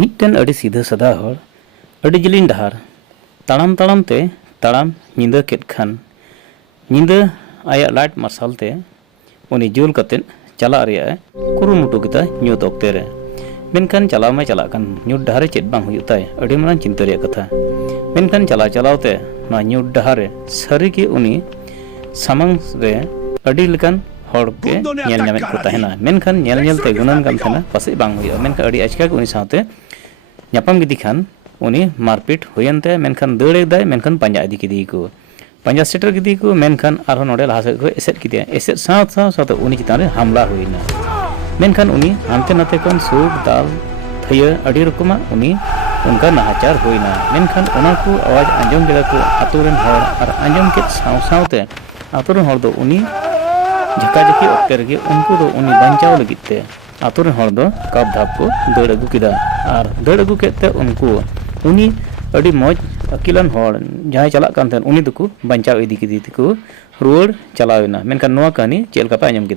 ᱢᱤᱫᱴᱮᱱ ᱟᱹᱰᱤ ᱥᱤᱫᱷᱟᱹ ᱥᱟᱫᱟ ᱦᱚᱲ ᱟᱹᱰᱤ ᱡᱮᱞᱮᱧ ᱰᱟᱦᱟᱨ ᱛᱟᱲᱟᱢ ᱛᱟᱲᱟᱢ ᱛᱮ ᱛᱟᱲᱟᱢ ᱧᱤᱫᱟᱹ ᱠᱮᱫ ᱠᱷᱟन ᱧᱤᱫᱟᱹ ᱟᱭᱟᱜ ᱞᱟइᱴ ᱢᱟᱨᱥᱟᱞ ᱛᱮ ᱩᱱᱤ ᱡᱩᱞ ᱠᱟᱛᱮᱫ ᱪᱟᱞᱟᱜ ᱨᱮᱭᱟᱜ ᱠᱩᱨᱩᱢᱩᱴᱩ ᱠᱮᱫᱟ ᱧᱩᱛ ᱚᱠᱛᱮ ᱨᱮ ᱢᱮᱱᱠᱷᱟन ᱪᱟᱞᱟᱣ ᱢᱟᱭ ᱪᱟᱞᱟᱜ ᱠᱟᱱ ᱧᱩᱛ ᱰᱟᱦᱟᱨ ᱨᱮ ᱪᱮᱫ ᱵᱟᱝ ᱦᱩᱭᱩᱜ ᱛᱟᱭ ᱟᱹᱰᱤ ᱢᱟᱨᱟᱝ ᱪᱤᱱᱛᱟᱹ ᱨᱮᱭᱟᱜ ᱠᱟᱛᱷᱟ ᱢᱮᱱᱠᱷᱟन ᱪᱟᱞᱟᱣ ᱪᱟᱞᱟᱣ ᱛᱮ ᱱᱚᱣᱟ ᱧᱩᱛ ᱰᱟᱦᱟर ᱨᱮ ᱥᱟᱹᱨᱤᱜᱮ ᱩᱱᱤ ᱥᱟᱢᱟᱝ ᱨᱮ ᱟᱹᱰᱤ ᱞᱮᱠᱟᱱ ᱦᱚᱲ ᱜᱮ ᱧᱮᱞ ᱧᱟᱢᱮᱫ ᱠᱚ ᱛᱟᱦᱮᱱᱟ ᱢᱮᱱᱠᱷᱟन ᱧᱮᱞ ᱧᱮᱞᱛᱮ ᱜᱩᱱᱟᱹᱱ ᱠᱟᱱ ᱛᱟᱦᱮᱱᱟ ᱯᱟᱥᱮᱡ ᱵᱟᱝ ᱦᱩᱭᱩᱜᱼᱟ ᱢᱮᱱᱠᱷᱟन ᱟᱹᱰᱤ ᱟᱪᱠᱟ ᱜᱮ ᱩᱱᱤ ᱥᱟᱶᱛᱮ ᱧᱟᱯᱟᱢ ᱜᱤᱫᱤ ᱠᱷᱟᱱ ᱩᱱᱤ ᱢᱟᱨᱯᱤᱴ ᱦᱩᱭᱮᱱ ᱛᱟᱭᱟ ᱢᱮᱱᱠᱷᱟन ᱫᱟᱹᱲ ᱮᱫᱟᱭ ᱢᱮᱱᱠᱷᱟन ᱯᱟᱸᱡᱟ ᱤᱫᱤ ᱠᱮᱫᱮᱭᱟᱠᱚ ᱯᱟᱸᱡᱟ ᱥᱮᱴᱮᱨ ᱠᱮᱫᱮᱭᱟᱠᱚ ᱢᱮᱱᱠᱷᱟन ᱟᱨᱦᱚᱸ ᱱᱚᱰᱮ ᱞᱟᱦᱟ ᱥᱮᱫ ᱠᱚ ᱮᱥᱮᱫ ᱠᱮᱫᱮᱭᱟ ᱮᱥᱮᱫ ᱥᱟᱶᱛᱮ ᱩᱱᱤ ᱪᱮᱛᱟᱱ ᱨᱮ ᱦᱟᱢᱞᱟ ᱦᱩᱭᱱᱟ ᱢᱮᱱᱠᱷान ᱩᱱᱤ ᱦᱟᱱᱛᱮ ᱱᱟᱛᱮ ᱠᱷᱚᱱ ᱥᱩᱨ ᱫᱟᱞ ᱛᱷᱟᱹᱭᱟᱹ ᱟᱹᱰᱤ ᱨᱚᱠᱚᱢᱟᱜ ᱩᱱᱤ ᱚᱱᱠᱟ ᱱᱟᱦᱟᱪᱟᱨ ᱦᱩᱭᱱᱟ ᱢᱮᱱᱠᱷᱟन ᱚᱱᱟ ᱠᱚ ᱟᱣᱟᱡᱽ ᱟᱸᱡᱚᱢ ᱠᱮᱫᱟ ᱠᱚ ᱟᱛᱳ ᱨᱮᱱ ᱦᱚᱲ ᱟᱨ ᱟᱸᱡᱚᱢ ᱠᱮᱫ ᱥᱟᱶᱛᱮ ᱟᱛᱳ ᱨᱮᱱ ᱦᱚᱲ ᱫᱚ ᱩᱱᱤ ঝাঁকাঝাঁকি অক্তে ᱨᱮᱜᱮ ᱩᱱᱠᱩ ᱫᱚ ᱩᱱᱤ ᱵᱟᱧᱪᱟᱣ ᱞᱟᱹᱜᱤᱫ ᱛᱮ ᱟᱛᱳ ᱨᱮᱱ ᱦᱚᱲ ᱫᱚ ᱠᱟᱯ ᱫᱷᱟᱯ ᱠᱚ ᱫᱟᱹᱲ ᱟᱹᱜᱩ ᱠᱮᱫᱟ ᱟᱨ ᱫᱟᱹᱲ ᱟᱹᱜᱩ ᱠᱮᱫ ᱛᱮ ᱩᱱᱠᱩ ᱩᱱᱤ ᱟᱹᱰᱤ ᱢᱚᱡᱽ ᱟᱹᱠᱤᱞᱟᱱ ᱦᱚᱲ ᱡᱟᱦᱟᱸᱭ ᱪᱟᱞᱟᱜ ᱠᱟᱱ ᱛᱟᱦᱮᱸᱫ ᱩᱱᱤ ᱫᱚᱠᱚ ᱵᱟᱧᱪᱟᱣ ᱤᱫᱤ ᱠᱮᱫᱮ ᱛᱮᱠᱚ ᱨᱩᱣᱟᱹᱲ ᱪᱟᱞᱟᱣ ᱮᱱᱟ ᱢᱮᱱᱠᱷᱟन ᱱᱚᱣᱟ ᱠᱟᱹᱦᱱᱤ ᱪᱮᱫ ᱞᱮᱠᱟ ᱯᱮ ᱟᱸᱡᱚᱢ ᱠᱮᱫᱟ